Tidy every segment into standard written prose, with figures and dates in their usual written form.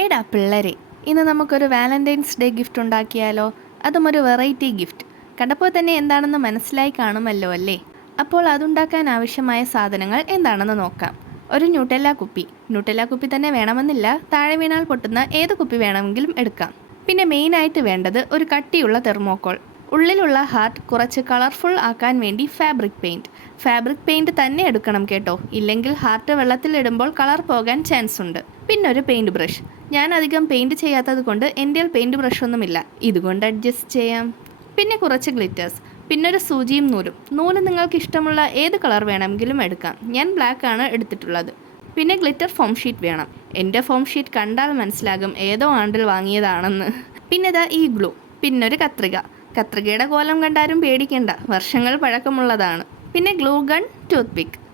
എടാ പിള്ളേരെ, ഇന്ന് നമുക്കൊരു വാലന്റൈൻസ് ഡേ ഗിഫ്റ്റ് ഉണ്ടാക്കിയാലോ? അതും ഒരു വെറൈറ്റി ഗിഫ്റ്റ്. കണ്ടപ്പോൾ തന്നെ എന്താണെന്ന് മനസ്സിലായി കാണുമല്ലോ അല്ലേ? അപ്പോൾ അതുണ്ടാക്കാൻ ആവശ്യമായ സാധനങ്ങൾ എന്താണെന്ന് നോക്കാം. ഒരു ന്യൂട്ടെല്ല കുപ്പി തന്നെ വേണമെന്നില്ല, താഴെ വീണാൽ പൊട്ടുന്ന ഏത് കുപ്പി വേണമെങ്കിലും എടുക്കാം. പിന്നെ മെയിനായിട്ട് വേണ്ടത് ഒരു കട്ടിയുള്ള തെർമോക്കോൾ. ഉള്ളിലുള്ള ഹാർട്ട് കുറച്ച് കളർഫുൾ ആക്കാൻ വേണ്ടി ഫാബ്രിക് പെയിൻറ്റ് തന്നെ എടുക്കണം കേട്ടോ, ഇല്ലെങ്കിൽ ഹാർട്ട് വെള്ളത്തിലിടുമ്പോൾ കളർ പോകാൻ ചാൻസ് ഉണ്ട്. പിന്നെ ഒരു പെയിൻറ്റ് ബ്രഷ്. ഞാൻ അധികം പെയിൻറ്റ് ചെയ്യാത്തത് കൊണ്ട് എൻ്റെ പെയിൻറ്റ് ബ്രഷ് ഒന്നുമില്ല, ഇതുകൊണ്ട് അഡ്ജസ്റ്റ് ചെയ്യാം. പിന്നെ കുറച്ച് ഗ്ലിറ്റേഴ്സ്, പിന്നെ ഒരു സൂചിയും നൂല് നിങ്ങൾക്ക് ഇഷ്ടമുള്ള ഏത് കളർ വേണമെങ്കിലും എടുക്കാം. ഞാൻ ബ്ലാക്ക് ആണ് എടുത്തിട്ടുള്ളത്. പിന്നെ ഗ്ലിറ്റർ ഫോം ഷീറ്റ് വേണം. എൻ്റെ ഫോം ഷീറ്റ് കണ്ടാൽ മനസ്സിലാകും ഏതോ ആണ്ടിൽ വാങ്ങിയതാണെന്ന്. പിന്നെ ഇതാ ഈ ഗ്ലൂ, പിന്നൊരു കത്രികയുടെ കോലം കണ്ടാലും പേടിക്കേണ്ട, വർഷങ്ങൾ പഴക്കമുള്ളതാണ്. പിന്നെ ഗ്ലൂ ഗൺ,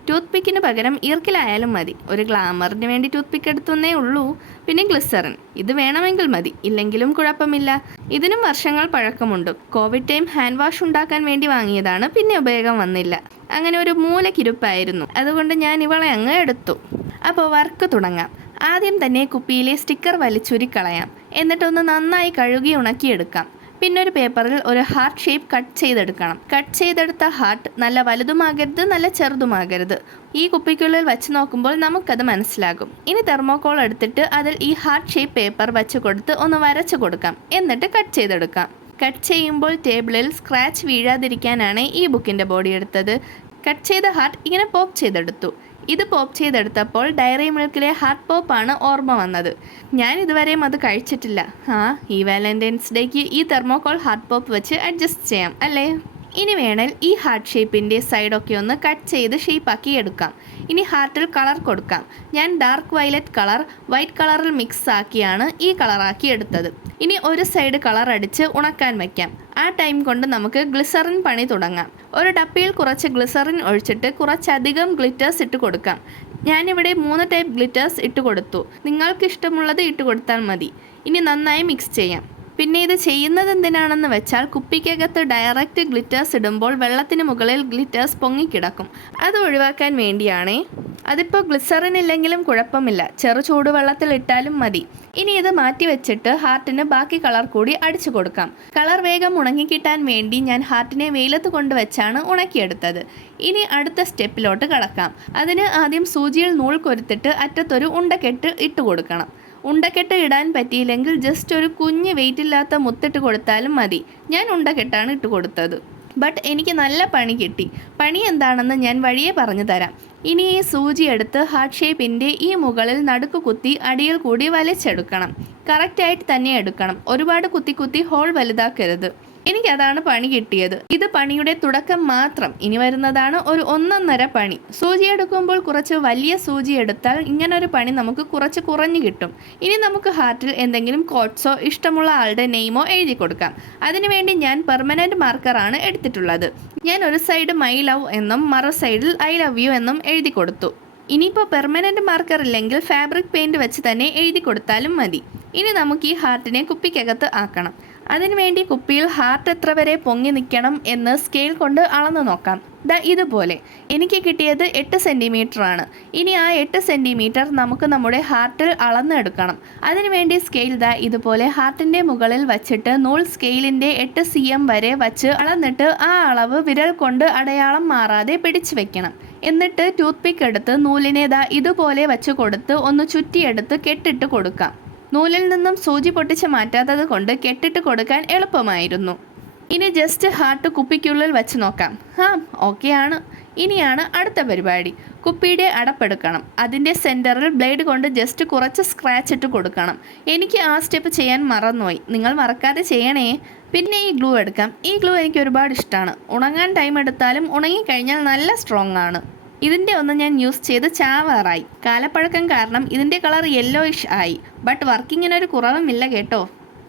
ടൂത്ത് പിക്കിന് പകരം ഈർക്കിലായാലും മതി. ഒരു ഗ്ലാമറിന് വേണ്ടി ടൂത്ത് പിക്ക് എടുത്തുന്നേ ഉള്ളൂ. പിന്നെ ഗ്ലിസറിൻ, ഇത് വേണമെങ്കിൽ മതി, ഇല്ലെങ്കിലും കുഴപ്പമില്ല. ഇതിനും വർഷങ്ങൾ പഴക്കമുണ്ട്. കോവിഡ് ടൈം ഹാൻഡ് വാഷ് ഉണ്ടാക്കാൻ വേണ്ടി വാങ്ങിയതാണ്, പിന്നെ ഉപയോഗം വന്നില്ല. അങ്ങനെ ഒരു മൂലക്കിരുപ്പായിരുന്നു, അതുകൊണ്ട് ഞാൻ ഇവളെ അങ്ങ് എടുത്തു. അപ്പോൾ വർക്ക് തുടങ്ങാം. ആദ്യം തന്നെ കുപ്പിയിലെ സ്റ്റിക്കർ വലിച്ചുരുക്കളയാം, എന്നിട്ടൊന്ന് നന്നായി കഴുകി ഉണക്കിയെടുക്കാം. പിന്നെ ഒരു പേപ്പറിൽ ഒരു ഹാർട്ട് ഷേപ്പ് കട്ട് ചെയ്തെടുക്കണം. കട്ട് ചെയ്തെടുത്ത ഹാർട്ട് നല്ല വലുതുമാകരുത്, നല്ല ചെറുതുമാകരുത്. ഈ കുപ്പിക്കുള്ളിൽ വെച്ച് നോക്കുമ്പോൾ നമുക്കത് മനസ്സിലാകും. ഇനി തെർമോക്കോൾ എടുത്തിട്ട് അതിൽ ഈ ഹാർട്ട് ഷേപ്പ് പേപ്പർ വെച്ച് കൊടുത്ത് ഒന്ന് വരച്ചു കൊടുക്കാം, എന്നിട്ട് കട്ട് ചെയ്തെടുക്കാം. കട്ട് ചെയ്യുമ്പോൾ ടേബിളിൽ സ്ക്രാച്ച് വീഴാതിരിക്കാനാണ് ഈ ബുക്കിൻ്റെ ബോഡി എടുത്തത്. കട്ട് ചെയ്ത ഹാർട്ട് ഇങ്ങനെ പോപ്പ് ചെയ്തെടുത്തു. ഇത് പോപ്പ് ചെയ്തെടുത്തപ്പോൾ ഡയറി മിൽക്കിലെ ഹാർട്ട് പോപ്പാണ് ഓർമ്മ വന്നത്. ഞാൻ ഇതുവരെയും അത് കഴിച്ചിട്ടില്ല. ഈ വാലന്റൈൻസ് ഡേക്ക് ഈ തെർമോക്കോൾ ഹാർട്ട് പോപ്പ് വെച്ച് അഡ്ജസ്റ്റ് ചെയ്യാം അല്ലേ? ഇനി വേണേൽ ഈ ഹാർട്ട് ഷേപ്പിൻ്റെ സൈഡൊക്കെ ഒന്ന് കട്ട് ചെയ്ത് ഷേപ്പാക്കി എടുക്കാം. ഇനി ഹാർട്ടിൽ കളർ കൊടുക്കാം. ഞാൻ ഡാർക്ക് വയലറ്റ് കളർ വൈറ്റ് കളറിൽ മിക്സ് ആക്കിയാണ് ഈ കളറാക്കി എടുത്തത്. ഇനി ഒരു സൈഡ് കളർ അടിച്ച് ഉണക്കാൻ വയ്ക്കാം. ആ ടൈം കൊണ്ട് നമുക്ക് ഗ്ലിസറിൻ പണി തുടങ്ങാം. ഒരു ഡപ്പയിൽ കുറച്ച് ഗ്ലിസറിൻ ഒഴിച്ചിട്ട് കുറച്ചധികം ഗ്ലിറ്റേഴ്സ് ഇട്ട് കൊടുക്കാം. ഞാനിവിടെ 3 ടൈപ്പ് ഗ്ലിറ്റേഴ്സ് ഇട്ട് കൊടുത്തു. നിങ്ങൾക്ക് ഇഷ്ടമുള്ളത് ഇട്ട് കൊടുത്താൽ മതി. ഇനി നന്നായി മിക്സ് ചെയ്യാം. പിന്നെ ഇത് ചെയ്യുന്നത് എന്തിനാണെന്ന് വെച്ചാൽ കുപ്പിക്കകത്ത് ഡയറക്റ്റ് ഗ്ലിറ്റേഴ്സ് ഇടുമ്പോൾ വെള്ളത്തിന് മുകളിൽ ഗ്ലിറ്റേഴ്സ് പൊങ്ങിക്കിടക്കും. അത് ഒഴിവാക്കാൻ വേണ്ടിയാണേ. അതിപ്പോൾ ഗ്ലിസറിൻ ഇല്ലെങ്കിലും കുഴപ്പമില്ല, ചെറു ചൂടുവെള്ളത്തിൽ ഇട്ടാലും മതി. ഇനി ഇത് മാറ്റി വെച്ചിട്ട് ഹാർട്ടിന് ബാക്കി കളർ കൂടി അടിച്ചു കൊടുക്കാം. കളർ വേഗം ഉണങ്ങിക്കിട്ടാൻ വേണ്ടി ഞാൻ ഹാർട്ടിനെ വെയിലത്ത് കൊണ്ടുവച്ചാണ് ഉണക്കിയെടുത്തത്. ഇനി അടുത്ത സ്റ്റെപ്പിലോട്ട് കടക്കാം. അതിന് ആദ്യം സൂചിയിൽ നൂൽ കൊരുത്തിട്ട് അറ്റത്തൊരു ഉണ്ടക്കെട്ട് ഇട്ട് കൊടുക്കണം. ഉണ്ടക്കെട്ട് ഇടാൻ പറ്റിയില്ലെങ്കിൽ ജസ്റ്റ് ഒരു കുഞ്ഞ് വെയിറ്റില്ലാത്ത മുത്തിട്ട് കൊടുത്താലും മതി. ഞാൻ ഉണ്ടക്കെട്ടാണ് ഇട്ട് കൊടുത്തത്. ബട്ട് എനിക്ക് നല്ല പണി കിട്ടി. പണി എന്താണെന്ന് ഞാൻ വഴിയെ പറഞ്ഞു തരാം. ഇനി ഈ സൂചി എടുത്ത് ഹാർട്ട് ഷേപ്പിൻ്റെ ഈ മുകളിൽ നടുക്ക് കുത്തി അടിയിൽ കൂടി വലിച്ചെടുക്കണം. കറക്റ്റായിട്ട് തന്നെ എടുക്കണം. ഒരുപാട് കുത്തി ഹോൾ വലുതാക്കരുത്. എനിക്കതാണ് പണി കിട്ടിയത്. ഇത് പണിയുടെ തുടക്കം മാത്രം. ഇനി വരുന്നതാണ് ഒരു 1.5 പണി. സൂചി എടുക്കുമ്പോൾ കുറച്ച് വലിയ സൂചി എടുത്താൽ ഇങ്ങനൊരു പണി നമുക്ക് കുറച്ച് കുറഞ്ഞു കിട്ടും. ഇനി നമുക്ക് ഹാർട്ടിൽ എന്തെങ്കിലും കോട്ട്സോ ഇഷ്ടമുള്ള ആളുടെ നെയിമോ എഴുതി കൊടുക്കാം. അതിനുവേണ്ടി ഞാൻ പെർമനൻറ്റ് മാർക്കറാണ് എടുത്തിട്ടുള്ളത്. ഞാൻ ഒരു സൈഡ് മൈ ലവ് എന്നും മറു സൈഡിൽ ഐ ലവ് യു എന്നും എഴുതി കൊടുത്തു. ഇനിയിപ്പോൾ പെർമനൻറ്റ് മാർക്കർ ഇല്ലെങ്കിൽ ഫാബ്രിക് പെയിൻറ്റ് വെച്ച് തന്നെ എഴുതി കൊടുത്താലും മതി. ഇനി നമുക്ക് ഈ ഹാർട്ടിനെ കുപ്പിക്കകത്ത് ആക്കണം. അതിനുവേണ്ടി കുപ്പിയിൽ ഹാർട്ട് എത്ര വരെ പൊങ്ങി നിൽക്കണം എന്ന് സ്കെയിൽ കൊണ്ട് അളന്നു നോക്കാം. ഇതുപോലെ എനിക്ക് കിട്ടിയത് 8 സെൻറ്റിമീറ്റർ ആണ്. ഇനി ആ 8 സെൻറ്റിമീറ്റർ നമുക്ക് നമ്മുടെ ഹാർട്ടിൽ അളന്നെടുക്കണം. അതിനുവേണ്ടി സ്കെയിൽ ഇതുപോലെ ഹാർട്ടിൻ്റെ മുകളിൽ വച്ചിട്ട് നൂൽ സ്കെയിലിൻ്റെ 8 cm വരെ വച്ച് അളന്നിട്ട് ആ അളവ് വിരൽ കൊണ്ട് അടയാളം മാറാതെ പിടിച്ചു വെക്കണം. എന്നിട്ട് ടൂത്ത് പിക്ക് എടുത്ത് നൂലിനെ ഇതുപോലെ വച്ച് കൊടുത്ത് ഒന്ന് ചുറ്റിയെടുത്ത് കെട്ടിട്ട് കൊടുക്കാം. നൂലിൽ നിന്നും സൂചി പൊട്ടിച്ച് മാറ്റാത്തത് കൊണ്ട് കെട്ടിട്ട് കൊടുക്കാൻ എളുപ്പമായിരുന്നു. ഇനി ജസ്റ്റ് ഹാർട്ട് കുപ്പിക്കുള്ളിൽ വെച്ച് നോക്കാം. ഓക്കെ ആണ്. ഇനിയാണ് അടുത്ത പരിപാടി. കുപ്പിയുടെ അടപ്പെടുക്കണം. അതിൻ്റെ സെൻറ്ററിൽ ബ്ലേഡ് കൊണ്ട് ജസ്റ്റ് കുറച്ച് സ്ക്രാച്ച് ഇട്ട് കൊടുക്കണം. എനിക്ക് ആ സ്റ്റെപ്പ് ചെയ്യാൻ മറന്നുപോയി. നിങ്ങൾ മറക്കാതെ ചെയ്യണേ. പിന്നെ ഈ ഗ്ലൂ എടുക്കാം. ഈ ഗ്ലൂ എനിക്ക് ഒരുപാട് ഇഷ്ടമാണ്. ഉണങ്ങാൻ ടൈം എടുത്താലും ഉണങ്ങിക്കഴിഞ്ഞാൽ നല്ല സ്ട്രോങ് ആണ്. ഇതിൻ്റെ ഒന്ന് ഞാൻ യൂസ് ചെയ്ത് ചാവാറായി. കാലപ്പഴക്കം കാരണം ഇതിൻ്റെ കളർ യെല്ലോയിഷ് ആയി. ബട്ട് വർക്കിങ്ങിനൊരു കുറവുമില്ല കേട്ടോ.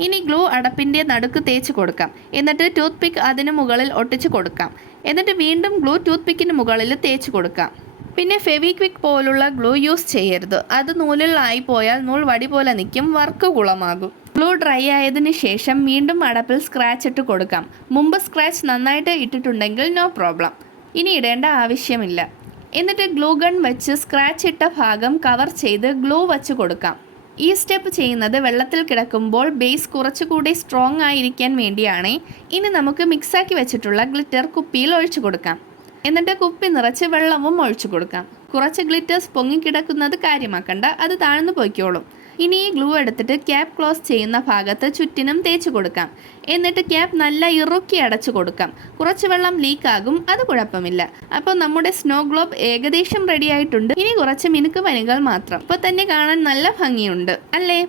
ഇനി ഗ്ലൂ അടപ്പിൻ്റെ നടുക്ക് തേച്ച് കൊടുക്കാം. എന്നിട്ട് ടൂത്ത് പിക്ക് അതിന് മുകളിൽ ഒട്ടിച്ച് കൊടുക്കാം. എന്നിട്ട് വീണ്ടും ഗ്ലൂ ടൂത്ത് പിക്കിന് മുകളിൽ തേച്ച് കൊടുക്കാം. പിന്നെ ഫെവിക്വിക്ക് പോലുള്ള ഗ്ലൂ യൂസ് ചെയ്യരുത്. അത് നൂലിൽ ആയിപ്പോയാൽ നൂൽ വടി പോലെ നിൽക്കും, വർക്ക് കുളമാകും. ഗ്ലൂ ഡ്രൈ ആയതിനു ശേഷം വീണ്ടും അടപ്പിൽ സ്ക്രാച്ച് ഇട്ട് കൊടുക്കാം. മുമ്പ് സ്ക്രാച്ച് നന്നായിട്ട് ഇട്ടിട്ടുണ്ടെങ്കിൽ നോ പ്രോബ്ലം. ഇനി ഇടേണ്ട ആവശ്യമില്ല. എന്നിട്ട് ഗ്ലൂ ഗൺ വെച്ച് സ്ക്രാച്ച് ഇട്ട ഭാഗം കവർ ചെയ്ത് ഗ്ലൂ വച്ച് കൊടുക്കാം. ഈ സ്റ്റെപ്പ് ചെയ്യുന്നത് വെള്ളത്തിൽ കിടക്കുമ്പോൾ ബേസ് കുറച്ചുകൂടി സ്ട്രോങ് ആയിരിക്കാൻ വേണ്ടിയാണ്. ഇനി നമുക്ക് മിക്സാക്കി വെച്ചിട്ടുള്ള ഗ്ലിറ്റർ കുപ്പിയിൽ ഒഴിച്ചു കൊടുക്കാം. എന്നിട്ട് കുപ്പി നിറച്ച് വെള്ളവും ഒഴിച്ചു കൊടുക്കാം. കുറച്ച് ഗ്ലിറ്റേഴ്സ് പൊങ്ങിക്കിടക്കുന്നത് കാര്യമാക്കണ്ട, അത് താഴ്ന്നു പോയിക്കോളും. ഇനി ഈ ഗ്ലൂ എടുത്തിട്ട് ക്യാപ്പ് ക്ലോസ് ചെയ്യുന്ന ഭാഗത്ത് ചുറ്റിനും തേച്ച് കൊടുക്കാം. എന്നിട്ട് ക്യാപ്പ് നല്ല ഇറുക്കി അടച്ചു കൊടുക്കാം. കുറച്ച് വെള്ളം ലീക്കാകും, അത് കുഴപ്പമില്ല. അപ്പോൾ നമ്മുടെ സ്നോ ഗ്ലോബ് ഏകദേശം റെഡി ആയിട്ടുണ്ട്. ഇനി കുറച്ച് മിനുക്ക് പനികൾ മാത്രം. ഇപ്പോൾ തന്നെ കാണാൻ നല്ല ഭംഗിയുണ്ട് അല്ലേ?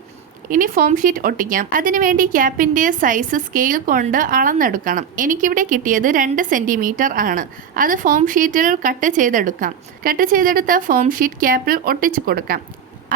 ഇനി ഫോം ഷീറ്റ് ഒട്ടിക്കാം. അതിനുവേണ്ടി ക്യാപ്പിൻ്റെ സൈസ് സ്കെയിൽ കൊണ്ട് അളന്നെടുക്കണം. എനിക്കിവിടെ കിട്ടിയത് 2 സെൻറ്റിമീറ്റർ ആണ്. അത് ഫോം ഷീറ്റിൽ കട്ട് ചെയ്തെടുക്കാം. കട്ട് ചെയ്തെടുത്ത ഫോം ഷീറ്റ് ക്യാപ്പിൽ ഒട്ടിച്ചു കൊടുക്കാം.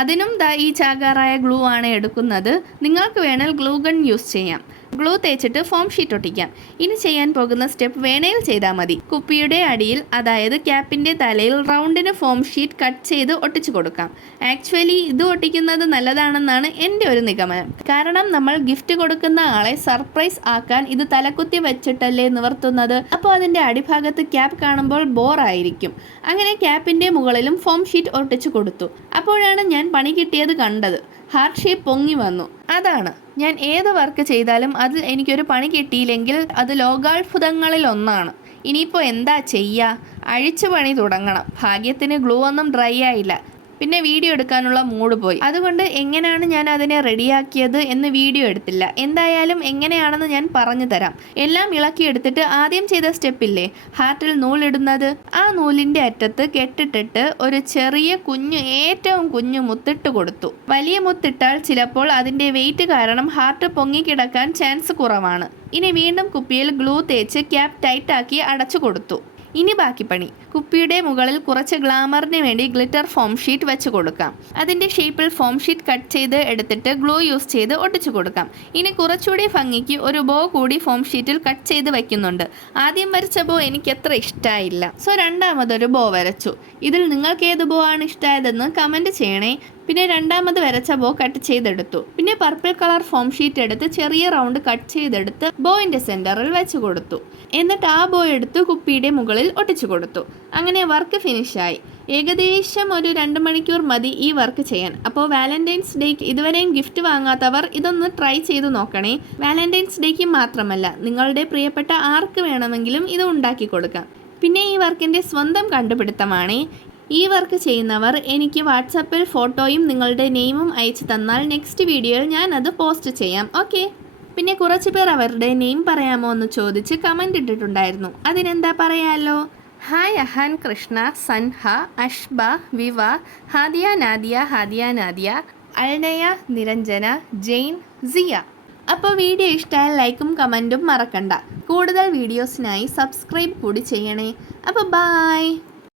അതിനും ഈ ചാകാറായ ഗ്ലൂ ആണ് എടുക്കുന്നത്. നിങ്ങൾക്ക് വേണേൽ ഗ്ലൂ ഗൺ യൂസ് ചെയ്യാം. ഗ്ലൂ തേച്ചിട്ട് ഫോം ഷീറ്റ് ഒട്ടിക്കാം. ഇനി ചെയ്യാൻ പോകുന്ന സ്റ്റെപ്പ് വേണേൽ ചെയ്താൽ മതി. കുപ്പിയുടെ അടിയിൽ, അതായത് ക്യാപ്പിൻ്റെ തലയിൽ റൗണ്ടിന് ഫോം ഷീറ്റ് കട്ട് ചെയ്ത് ഒട്ടിച്ചു കൊടുക്കാം. ആക്ച്വലി ഇത് ഒട്ടിക്കുന്നത് നല്ലതാണെന്നാണ് എൻ്റെ ഒരു നിഗമനം. കാരണം നമ്മൾ ഗിഫ്റ്റ് കൊടുക്കുന്ന ആളെ സർപ്രൈസ് ആക്കാൻ ഇത് തലക്കുത്തി വെച്ചിട്ടല്ലേ നിവർത്തുന്നത്. അപ്പോൾ അതിൻ്റെ അടിഭാഗത്ത് ക്യാപ്പ് കാണുമ്പോൾ ബോറായിരിക്കും. അങ്ങനെ ക്യാപ്പിൻ്റെ മുകളിലും ഫോം ഷീറ്റ് ഒട്ടിച്ചു കൊടുത്തു. അപ്പോഴാണ് ഞാൻ പണി കിട്ടിയത് കണ്ടത്. ഹാർട്ട് ഷേപ്പ് പൊങ്ങി വന്നു. അതാണ്, ഞാൻ ഏത് വർക്ക് ചെയ്താലും അതിൽ എനിക്കൊരു പണി കിട്ടിയില്ലെങ്കിൽ അത് ലോകാത്ഭുതങ്ങളിൽ ഒന്നാണ്. ഇനിയിപ്പോൾ എന്താ ചെയ്യുക? അഴിച്ചു പണി തുടങ്ങണം. ഭാഗ്യത്തിന് ഗ്ലൂ ഒന്നും ഡ്രൈ ആയില്ല. പിന്നെ വീഡിയോ എടുക്കാനുള്ള മൂഡ് പോയി. അതുകൊണ്ട് എങ്ങനെയാണ് ഞാൻ അതിനെ റെഡിയാക്കിയത് എന്ന് വീഡിയോ എടുത്തില്ല. എന്തായാലും എങ്ങനെയാണെന്ന് ഞാൻ പറഞ്ഞു തരാം. എല്ലാം ഇളക്കിയെടുത്തിട്ട് ആദ്യം ചെയ്ത സ്റ്റെപ്പില്ലേ, ഹാർട്ടിൽ നൂലിടുന്നത്, ആ നൂലിൻ്റെ അറ്റത്ത് കെട്ടിട്ടിട്ട് ഒരു ചെറിയ ഏറ്റവും കുഞ്ഞു മുത്തിട്ട് കൊടുത്തു. വലിയ മുത്തിട്ടാൽ ചിലപ്പോൾ അതിൻ്റെ വെയിറ്റ് കാരണം ഹാർട്ട് പൊങ്ങിക്കിടക്കാൻ ചാൻസ് കുറവാണ്. ഇനി വീണ്ടും കുപ്പിയിൽ ഗ്ലൂ തേച്ച് ക്യാപ്പ് ടൈറ്റാക്കി അടച്ചു കൊടുത്തു. ഇനി ബാക്കി പണി. കുപ്പിയുടെ മുകളിൽ കുറച്ച് ഗ്ലാമറിന് വേണ്ടി ഗ്ലിറ്റർ ഫോം ഷീറ്റ് വെച്ച് കൊടുക്കാം. അതിൻ്റെ ഷേപ്പിൽ ഫോം ഷീറ്റ് കട്ട് ചെയ്ത് എടുത്തിട്ട് ഗ്ലൂ യൂസ് ചെയ്ത് ഒട്ടിച്ചു കൊടുക്കാം. ഇനി കുറച്ചുകൂടി ഭംഗിക്ക് ഒരു ബോ കൂടി ഫോം ഷീറ്റിൽ കട്ട് ചെയ്ത് വയ്ക്കുന്നുണ്ട്. ആദ്യം വരച്ച ബോ എനിക്ക് അത്ര ഇഷ്ടമായില്ല. സോ രണ്ടാമതൊരു ബോ വരച്ചു. ഇതിൽ നിങ്ങൾക്ക് ഏത് ബോ ആണ് ഇഷ്ടമായതെന്ന് കമൻറ്റ് ചെയ്യണേ. പിന്നെ രണ്ടാമത് വരച്ച ബോ കട്ട് ചെയ്തെടുത്തു. പിന്നെ പർപ്പിൾ കളർ ഫോം ഷീറ്റ് എടുത്ത് ചെറിയ റൗണ്ട് കട്ട് ചെയ്തെടുത്ത് ബോയിൻ്റെ സെൻറ്ററിൽ വെച്ച് കൊടുത്തു. എന്നിട്ട് ആ ബോ എടുത്ത് കുപ്പിയുടെ മുകളിൽ ഒട്ടിച്ചു കൊടുത്തു. അങ്ങനെ വർക്ക് ഫിനിഷായി. ഏകദേശം ഒരു 2 മണിക്കൂർ മതി ഈ വർക്ക് ചെയ്യാൻ. അപ്പോൾ വാലന്റൈൻസ് ഡേക്ക് ഇതുവരെയും ഗിഫ്റ്റ് വാങ്ങാത്തവർ ഇതൊന്ന് ട്രൈ ചെയ്ത് നോക്കണേ. വാലന്റൈൻസ് ഡേക്ക് മാത്രമല്ല, നിങ്ങളുടെ പ്രിയപ്പെട്ട ആർക്ക് വേണമെങ്കിലും ഇത് ഉണ്ടാക്കി കൊടുക്കാം. പിന്നെ ഈ വർക്കിൻ്റെ സ്വന്തം കണ്ടുപിടുത്തമാണ്. ഈ വർക്ക് ചെയ്യുന്നവർ എനിക്ക് വാട്സാപ്പിൽ ഫോട്ടോയും നിങ്ങളുടെ നെയിമും അയച്ചു തന്നാൽ നെക്സ്റ്റ് വീഡിയോയിൽ ഞാൻ അത് പോസ്റ്റ് ചെയ്യാം. ഓക്കെ. പിന്നെ കുറച്ച് പേർ അവരുടെ നെയിം പറയാമോ എന്ന് ചോദിച്ച് കമൻ്റ് ഇട്ടിട്ടുണ്ടായിരുന്നു. അതിനെന്താ പറയാലോ? ഹായ് അഹാൻ, കൃഷ്ണ, സൻഹ, അഷ്ബ, വിവ, ഹാദിയ നാദിയ, അൽനയ, നിരഞ്ജന, ജെയിൻ, സിയ. അപ്പോൾ വീഡിയോ ഇഷ്ടമായാൽ ലൈക്കും കമൻറ്റും മറക്കണ്ട. കൂടുതൽ വീഡിയോസിനായി സബ്സ്ക്രൈബ് കൂടി ചെയ്യണേ. അപ്പോൾ ബൈ.